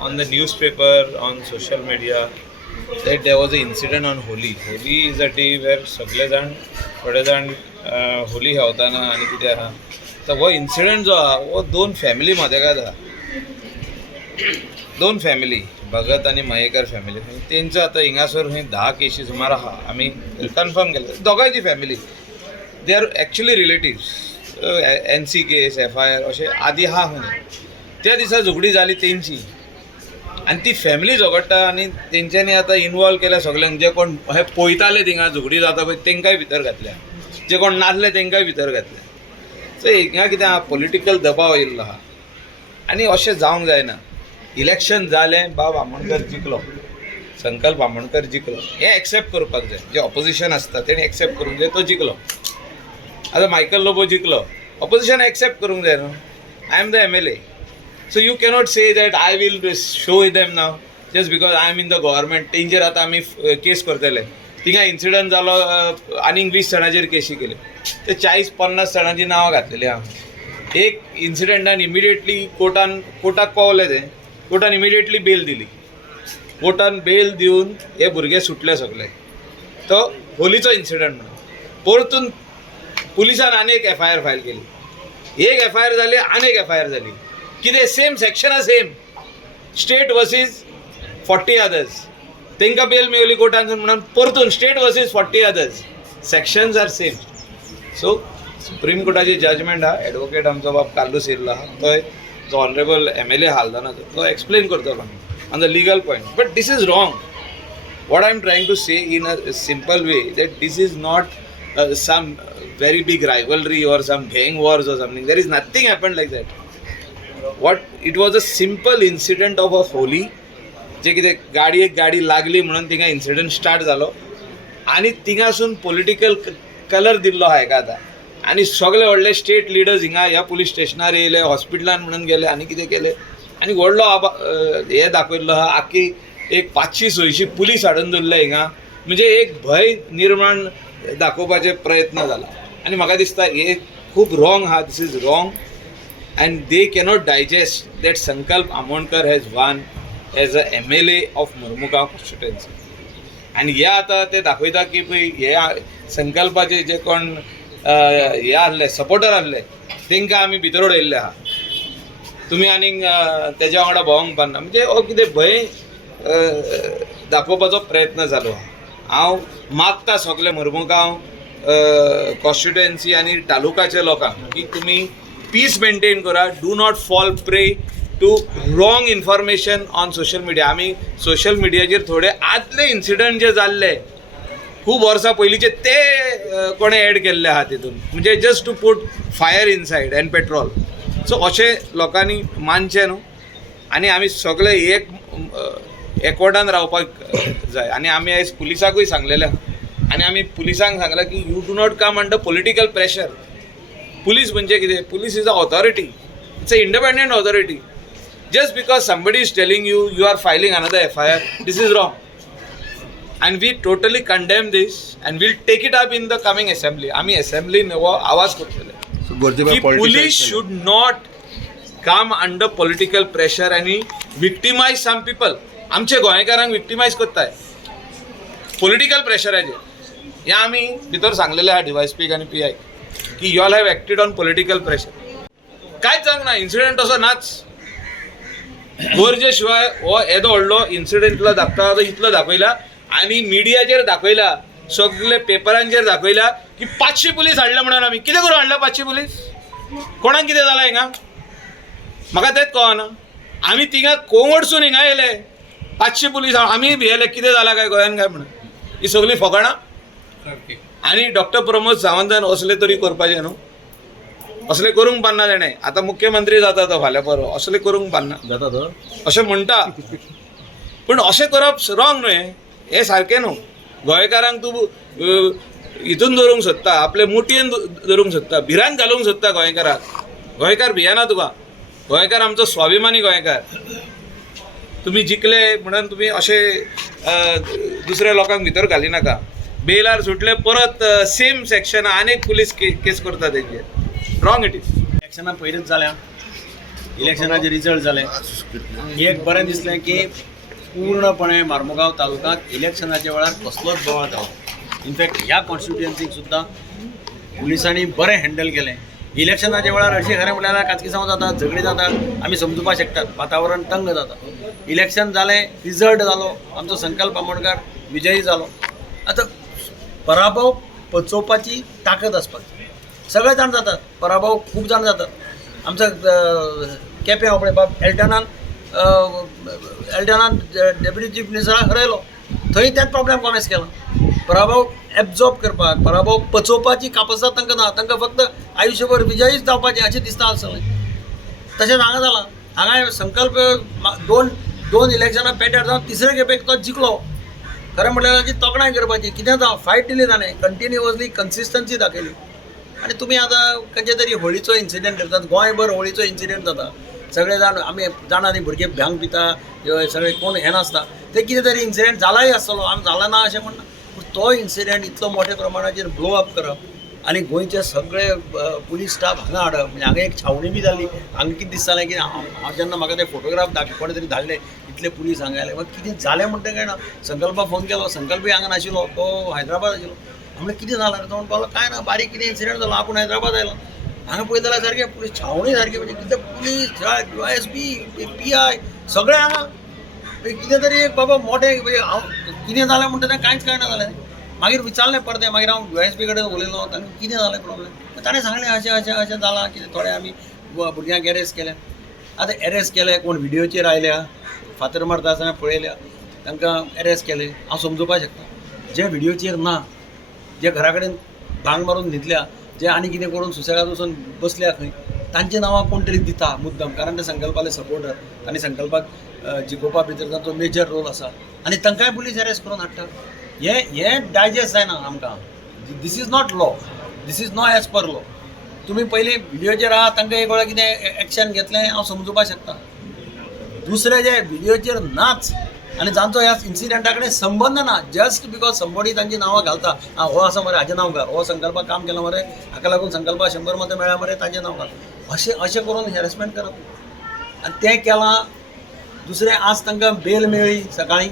on the newspaper, on social media, that there was an incident on Holi. Holi is a day where सगळे जाण थोडे जाण Holy खेळताना आणि कितें आहा तर वो इन्सिडंट जो आहा वो दोन फॅमिली मदेगाद आहा. दोन फॅमिली भगत आणि मयेकर फॅमिली तेंचं आतां हिंगासर खंय 10 केसी सुमार आहा. आमी कन्फर्म केले दोगांयची family they are actually relatives. NC case FIR अशें आदी आहा खंय. त्या दिसा झगडी जाली तेंची आनी ती फॅमिली झगडटा आनी तेंच्यांनी आतां इनवॉल्व केल्या सगल्यांक. जे कोण हे पळयताले थिंगा झगडी जाता पळय तेंकाय भितर घातल्या, जे कोण नासले तेंकाय भितर घातल्या. सो हिंगा कितें आहा पॉलिटिकल दबाव येयल्लो आहा आनी अशें जावंक जायना. इलेक्शन जालें, बाब आमोणकर जिखलो, संकल्प आमोणकर जिखलो, हें एक्सेप्ट करपाक जाय. जे ऑपोजिशन आसता तेणी एक्सेप्ट करूंक जाय तो जिखलो. आतां मायकल लोबो जिखलो, ऑपोजिशन एक्सेप्ट करूंक जाय न्हू. I am the MLA. So you cannot say that I will show them now just because I am in the government. तेंचेर आतां आमी केस करतले. थिंगा इन्सिडंट जालो आनीक 20 जाणांचेर केसी केल्यो. ते 40-50 जाणांची नांवां घातलेलीं हांव. एक इन्सिडंटान इमिडिएटली कोर्टाक पावले ते. कोर्टान इमिडिएटली बेल दिली. कोर्टान बेल दिवन हे भुरगे सुटले सगळे. तो होलीचो इन्सिडंट म्हणून. परतून पुलिसान आनी एक FIR फायल केली. एक FIR जाली आनी एक FIR जाली. कितें सेम सेक्शना सेम स्टेट वर्सीस 40 अदर्स. तेंकां बेल मेळ्ळी कोर्टान म्हणून परतून state versus 40 others. Sections are same. So supreme कोर्टाची जजमेंट आहा. एडवोकेट आमचो बाब काल्लूस येयल्लो आहा. तो जो ऑनरेबल MLA हालदाना तो एक्सप्लेन करतलो on the legal point. But this is wrong. What I am trying to say in a simple way that this is not some very big rivalry or some gang wars or something. There is nothing happened like that. What it was a simple incident of a Holi. जे कितें गाडी लागली म्हणून थिंगा incident start जालो आनी थिंगासून political colour दिल्लो आहा हेका आतां. आनी सगळे व्हडले स्टेट लिडर्स हिंगा ह्या पुलीस स्टेशनार येयले, हॉस्पिटलान म्हणून गेले आनी कितें केलें आनी व्हडलो हे दाखयल्लो आहा. आख्खी एक 500-600 पुलीस हाडून दवरले हिंगा. म्हणजे एक भंय निर्माण दाखोवपाचे प्रयत्न जाला. आनी म्हाका दिसता हे खूब रॉंग आहा. This is wrong and they cannot digest that Sankalp Amonkar has won as a MLA of Mormugao constituency. And हे आता ते दाखवता की हे संकल्पाचे जे कोण हे आसले सपोर्टर आसले तेंकां आमी भितर उडयल्ले आहा. तुमी आनीक तेज्या वांगडा भोवंक पारना. म्हणजे हो कितें भंय दाखोवपाचो प्रयत्न जालो आहा. हांव मागता सगळे मोर्मुगांव कॉन्स्टिट्युएन्सी आनी तालुकाच्या लोकांक की तुमी पीस मेंटेन करा. Do not fall prey to wrong information on social media. आमी सोशल मिडियाचेर थोडे आदले इन्सिडंट जे जाल्ले खूब वर्सां पयलींचे ते कोणें एड केल्ले आहा तितून. म्हणजे just to put fire inside and petrol. So अशें लोकांनी मानचें न्हू. आनी आमी सगळे एक एकवटान रावपाक जाय. आनी आमी आयज पुलिसाकूय सांगलेलें आहा आनी आमी पुलिसांक सांगलां की you do not come under political pressure. Police म्हणजे कितें? Police is a authority. It's a independent authority. Just because somebody is telling you are filing another FIR, this is wrong. And we totally condemn this and will take it up in the coming assembly. आमी असेंब्लीन हो आवाज करतले की police should not come under political pressure आनी victimise some people. आमचे गोंयकारांक विक्टिमायज करताय पॉलिटिकल प्रेशराचेर. हें आमी भितर सांगलेलें आहा DYSPक आनी PI की you all have acted on political pressure. कांयच जावंक ना. इन्सिडंट असो नाच. गरजे शिवाय हो येदो व्हडलो इन्सिडंटला धाकटा तो इतलो दाखयला आनी मिडियाचेर दाखयला, सगळे पेपरांचेर दाखयला की 500 पुलीस हाडले म्हणून. आमी कितें करून हाडला 500 पुलीस? कोणाक कितें जालां हिंगा? म्हाका तेंच कळना. आमी थिंगा कोंगडसून हिंगा येयले 500 पुलीस आमी भियेले कितें जालां काय गोंयान काय म्हणून. ही सगळी फकाणां. आनी डॉक्टर प्रमोद सावंतान असले तरी करपाचें न्हू. असले करूंक पारना तेणें. आतां मुख्यमंत्री जाता तो फाल्यां परवा. असले करूंक पारना जाता तो अशें म्हणटा. पूण अशें करप रॉंग न्हू. हें सारकें न्हू. गोंयकारांक तूं हितून धरूंक सोदता, आपले मुटयेन धरूंक सोदता, भिरांत घालूंक सोदता गोंयकाराक. गोंयकार भियेना तुका. गोंयकार आमचो स्वाभिमानी गोंयकार. तुमी जिखले म्हणून तुमी अशें दुसऱ्या लोकांक भितर घालिनाका. बेलार सुटले परत सेम सेक्शन अनेक पुलीस केस करता तेंचेर. Wrong it is. इलेक्शना पयलींच जाल्या इलेक्शनाचे रिजल्ट जाले एक बरें दिसलें की पूर्णपणे मोर्मुगांव तालुक्यांत इलेक्शनाच्या वेळार कसलोच बोवाळ जालो इनफॅक्ट ह्या कॉन्स्टिट्युएन्सीक सुद्दां पुलिसांनी बरें हँडल केलें इलेक्शनाच्या वेळार अशें खरें म्हळ्यार कातकिसांव जातात झगडीं जातात आमी समजुपाक शकतात वातावरण तंग जाता इलेक्शन जालें रिजल्ट जालो आमचो संकल्प आमोणकार विजयी जालो आतां पराभव पचोवपाची ताकद आसपाची सगळे जाण जातात पराभव खूब जाण जातात आमचो केपें हो पळय बाब एल्टनान डेप्युटी चीफ मिनिस्टराक हरयलो थंय तेच प्रॉब्लेम कॉमेस केला पराभव एब्जॉर्ब करपाक पराभव पचोवपाची कापसात तांकां ना तांकां फक्त आयुश्यभर विजयीच जावपाचें अशें दिसता आसतलें तशेंच हांगा जालां हांगा संकल्प दोन इलेक्शनां पेड्यार जावन तिसरे खेपेक तो जिखलो खरें म्हटल्यार ताची तोखणाय करपाची कितें जावं फायट दिली ताणें कंटिन्युअसली कन्सिस्टन्सी दाखयली आनी तुमी आतां खंयचे तरी होळीचो इन्सिडेंट करतात गोंयभर होळीचो इन्सिडेंट जाता सगळे जाण आमी जाणा न्ही भुरगे भ्यांग पिता सगळे कोण हें नासता ते कितें तरी इन्सिडेंट जालाय आसतलो आमी जाला ना अशें म्हणना पूण तो इन्सिडेंट इतलो मोठ्या प्रमाणाचेर ब्लो अप करप आनी गोंयचे सगळे पुलीस स्टाफ हांगा हाडप म्हणजे हांगा एक छावणी बी जाली हांगा कितें दिसतालें की हांव जेन्ना म्हाका ते फोटोग्राफ कोणे तरी धाडले इतले पुलीस हांगा आयले मागीर कितें जालें म्हणटा काय ना संकल्पाक फोन केलो संकल्पय हांगा नाशिल्लो तो हैदराबाद आशिल्लो म्हणजे कितें जालां तो म्हणपाक लागलो काय ना बारीक कितें इन्सिडेंट जालो आपूण हैदराबाद आयलो हांगा पळयत जाल्यार सारकें पुलीस छावणी सारकी म्हणजे कितें पुलीस USP PI सगळे हांगा कितें तरी एक बाबा मोठे हांव कितें जालें म्हणटा तें कांयच कळना जालें मागीर विचारलें परतें मागीर हांव USP कडेन उलयलो तांकां कितें जालें प्रॉब्लेम ताणें सांगलें अशें जालां कितें थोडे आमी भुरग्यांक एरेस्ट केल्या आतां एरेस्ट केले कोण व्हिडियोचेर आयल्या फातर मारता आसतना पळयल्या तांकां एरेस्ट केले हांव समजुपाक शकता जे व्हिडियोचेर ना जे घरा कडेन भांग मारून न्हिदल्या जे आनी कितें करून सुसेगाद वचून बसल्या खंय तांची नांवां कोण तरी दिता मुद्दम कारण ते संकल्पाले सपोर्टर आनी संकल्पाक जिखोवपा भितर तांचो मेजर रोल आसा आनी तांकांय पुलीस अरेस्ट करून हाडटा हें डायजेस्ट जायना आमकां this is not law this is not as per law तुमी पयलीं व्हिडियोचेर आहा तांकां एक वेळा कितें एक्शन घेतलें हांव समजुपाक शकता दुसरे जे व्हिडियोचेर नाच आनी जांचो ह्या इन्सिडेंटा कडेन संबंद ना जस्ट बिकॉज संबडी तांची नांवां घालता हो आसा मरे हाजें नांव घाल हो संकल्पाक काम केलां मरे हाका लागून संकल्पाक 100 मतां मेळ्ळा मरे ताचें नांव घाल अशें करून हॅरेसमेंट करप आनी तें केलां दुसरें आज तांकां बेल मेळ्ळी सकाळीं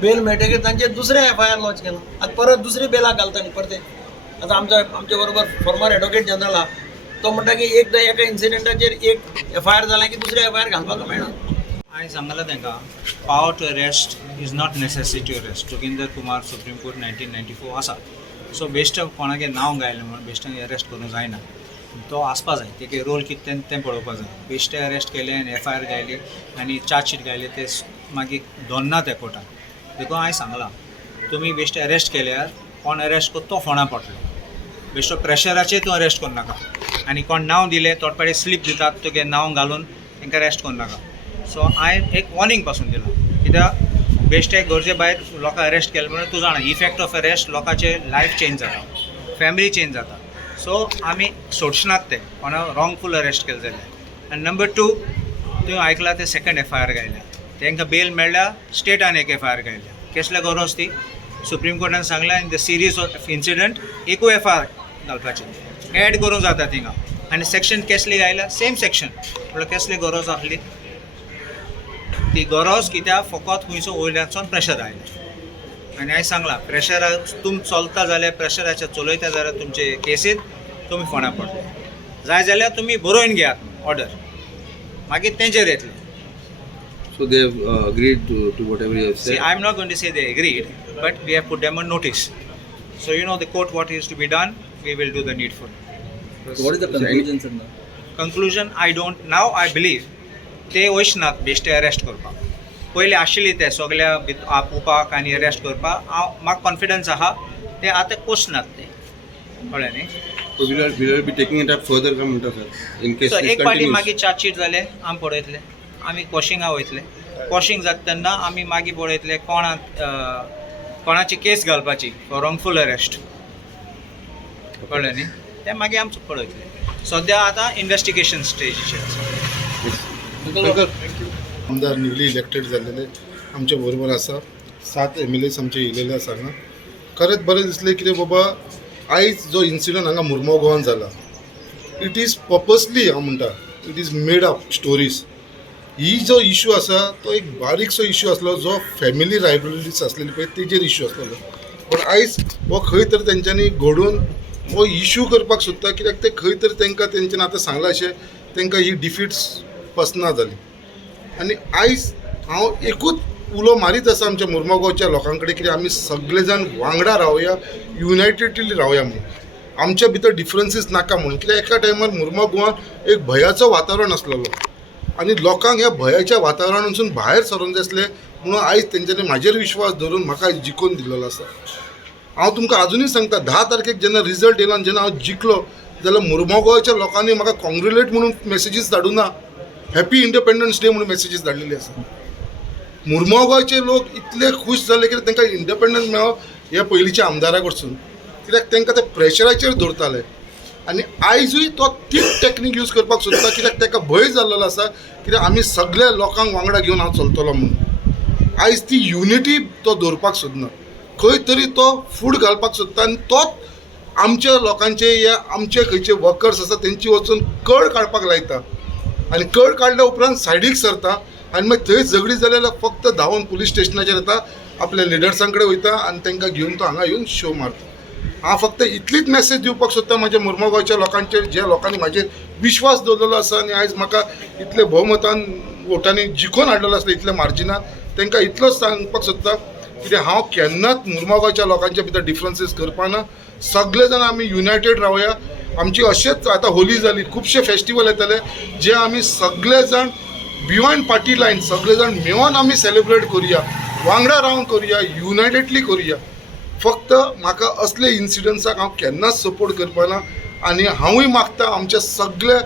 बेल मेळटकीर तांचेर दुसरें FIR लॉन्च केलां आतां परत दुसरी बेलाक घालता न्ही परते आतां आमचे बरोबर फॉर्मर एडवोकेट जनरल आहा तो म्हणटा की एकदां एका इन्सिडेंटाचेर एक FIR जालें की दुसरें FIR घालपाक मेळना हांवें सांगलां तांकां power to arrest is not necessity to arrest Joginder Kumar supreme court 1994 आसा सो बेश्ट कोणागे नांव गायलें म्हणून बेश्टांक अरेस्ट करूंक जायना तो आसपा जाय तेगे रोल कितें तें पळोवपा जाय बेश्टे अरेस्ट केले आनी FIR गायली आनी चार्जशीट गायली ते मागीर दोन्ना त्या कोर्टान देखून हांवें सांगलां तुमी बेश्टे अरेस्ट केल्यार कोण अरेस्ट करता तो फोंडा पडटलो बेश्टो प्रेशराचेर तूं अरेस्ट करूं नाका आनी कोण नांव दिलें तोडपाडे स्लीप दितात तुगे नांव घालून तांकां अरेस्ट करूं नाका सो हांवें एक वॉर्निंग पासून दिलां कित्याक बेश्टे गरजे भायर लोकांक अरेस्ट केले म्हणून तूं जाणा इफेक्ट ऑफ अरेस्ट लोकांचे लायफ चेंज जाता फॅमिली चेंज जाता सो आमी सोडचनात ते कोणा रॉंगफूल अरेस्ट केले जाल्यार आनी नंबर 2 तुवें आयकलां ते सेकंड FIR गायल्या तांकां बेल मेळ्ळ्या स्टेटान एक FIR गायल्या कसल्या गरज ती सुप्रीम कोर्टान सांगलां in the series of incident एकूय FIR घालपाचें एड करूंक जाता थिंगा आनी सेक्शन कसली गायल्या सेम सेक्शन म्हळ्यार कसली गरज आसली ती गरज कित्याक फकत खंयचो वयल्यानसून प्रेशर आयलें आनी हांवें सांगलां प्रेशरा तुमी चलता जाल्यार प्रेशराचेर चलयता जाल्यार तुमचे केसीत तुमी फोंडा पडले जाय जाल्यार तुमी बरोवन घेयात ऑर्डर मागीर तेंचेर येतले So they have agreed to whatever you have said. See, I'm not going to say they agreed, but we have put them on notice. So you know the court what is to be done, we will do the needful. So what is the conclusion, sir? Conclusion, I don't, now I believe, ते वचनात बेश्टे arrest करपाक पयलीं आशिल्ली ते सगल्या आपोवपाक आनी arrest करपाक म्हाका कॉन्फिडन्स आहा ते आतां वचनात ते कळ्ळें न्ही So we will be taking it up further from sir. In case so this एक फावटी continues. मागीर चार्जशीट जाले आमी पळयतले आमी कॉशिंगा वयतले कॉशिंग जाता तेन्ना आमी मागीर पळयतले कोणाची केस घालपाची फॉर रॉंगफूल अरेस्ट कळ्ळें न्ही तें मागीर आमचे पळयतले सद्या आतां इन्वेस्टिगेशन स्टेजीचेर आसा आमदार न्यूली इलेक्टेड जाल्लेले आमच्या बरोबर आसा 7 MLAs आमचे येयलेले आसा हांगा खरेंच बरें दिसलें कितें बाबा आयज जो इन्सिडंट हांगा मुर्मुगांवान जाला इट इज पर्पसली हांव म्हणटा it is made up stories. ही जो इशू आसा तो एक बारीकसो इशू आसलो जो फॅमिली रायवलरीज आसलेली पळय तेजेर इशू आसलेलो. पण आयज हो खंय तर तेंच्यांनी घडोवन हो इशू करपाक सोदता कित्याक ते खंय तर तेंकां तेंच्यानी आतां सांगलां अशें तेंकां ही डिफिट्स पसना जाली. आनी आयज हांव एकूच उलो मारीत आसा आमच्या मुर्मुगांवच्या लोकां कडेन कित्याक आमी सगळे जाण वांगडा रावया, युनायटेडली रावया म्हणून. आमच्या भितर डिफरन्सीस नाका म्हणून. कित्याक एका टायमार मुर्मुगांवान एक भयाचो वातावरण आसलेलो आनी लोकांक ह्या भयाच्या वातावरणासून भायर सरोंक जाय आसलें म्हणून आयज तेंच्यांनी म्हाजेर विश्वास धरून म्हाका जिखोवन दिलेलो आसा. हांव तुमकां अजुनूय सांगता 10 तारखेक जेन्ना रिजल्ट येयलो आनी जेन्ना हांव जिखलो जाल्यार मुर्मुगांवच्या लोकांनी म्हाका कॉंग्रेच्युलेट म्हणून मेसेजीस धाडूना, हॅपी इंडिपेंडन्स डे म्हणून मेसेजीस धाडलेली आसा. मुर्मुगांवचे लोक इतले खूश जाले की तांकां इंडिपेंडन्स मेळ्ळो ह्या पयलींच्या आमदारा कडसून. कित्याक तांकां ते प्रेशराचेर दवरताले आनी आयजूय तो तीच टॅक्नीक यूज करपाक सोदता कित्याक ताका भंय जाल्लो आसा कित्याक आमी सगळ्या लोकांक वांगडा घेवन हांव चलतलो म्हणून. आयज ती युनिटी तो दवरपाक सोदना, खंय तरी तो फूट घालपाक सोदता आनी तोच आमच्या लोकांचे या आमचे खंयचे वर्कर्स आसा तेंची वचून कळ काडपाक लायता आनी कळ काडल्या उपरांत सायडीक सरता आनी मागीर थंय झगडी जाल्यार फक्त धांवन पुलीस स्टेशनाचेर येता, आपल्या लिडर्सां कडेन वयता आनी तांकां घेवन तो हांगा येवन शो मारता. हांव फक्त इतलीच मॅसेज दिवपाक सोदता म्हाज्या मुर्मुगांवच्या लोकांचेर ज्या लोकांनी म्हाजेर विश्वास दवरलेलो आसा आनी आयज म्हाका इतले भोवमतान वोटांनी जिखोवन हाडलेलो आसलो इतल्या मार्जिनान तांकां इतलोच सांगपाक सोदता कित्याक हांव केन्नाच मुर्मुगांवच्या लोकांच्या भितर डिफरन्सीस करपाना. सगळे जाण आमी युनायटेड रावया. आमची अशेंच आतां होली जाली, खुबशे फेस्टिवल येतले जे आमी सगळे जाण बियॉन्ड पार्टी लायन सगळे जाण मेळोन आमी सेलिब्रेट करुया, वांगडा रावन करुया, युनायटेडली करुया. फक्त म्हाका असले इन्सिडंट्साक हांव केन्नाच सपोर्ट करपाना आनी हांवूय मागता आमच्या सगळ्या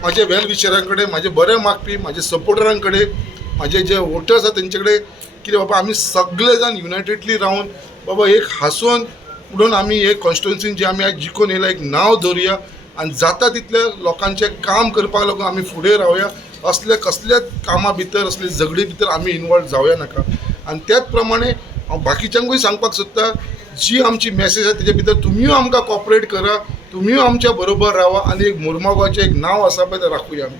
म्हाजे वेल विशरां कडेन, म्हाजे बरे मागपी, म्हाजे सपोर्टरां कडेन, म्हाजे जे वोटर्स आसा तेंचे कडेन कितें बाबा आमी सगळे जाण युनायटेडली रावन बाबा एक हांसोवन म्हणून आमी हे कॉन्स्टिट्युन्सीन जे आमी आयज जिखून येयला एक नांव दवरुया आनी जाता तितले लोकांचें काम करपाक लागून आमी फुडें रावया. असले कसलेच कामां भितर असले झगडी भितर आमी इनवॉल्व जावया नाका. आनी त्याच प्रमाणे हांव बाकीच्यांकूय सांगपाक सोदता जी आमची मॅसेज आसा तेजे भितर तुमीय आमकां कॉपरेट करा, तुमीय आमच्या बरोबर रावा आनी एक मुर्मुगांवचें एक नांव आसा पळय तें राखुया आमी.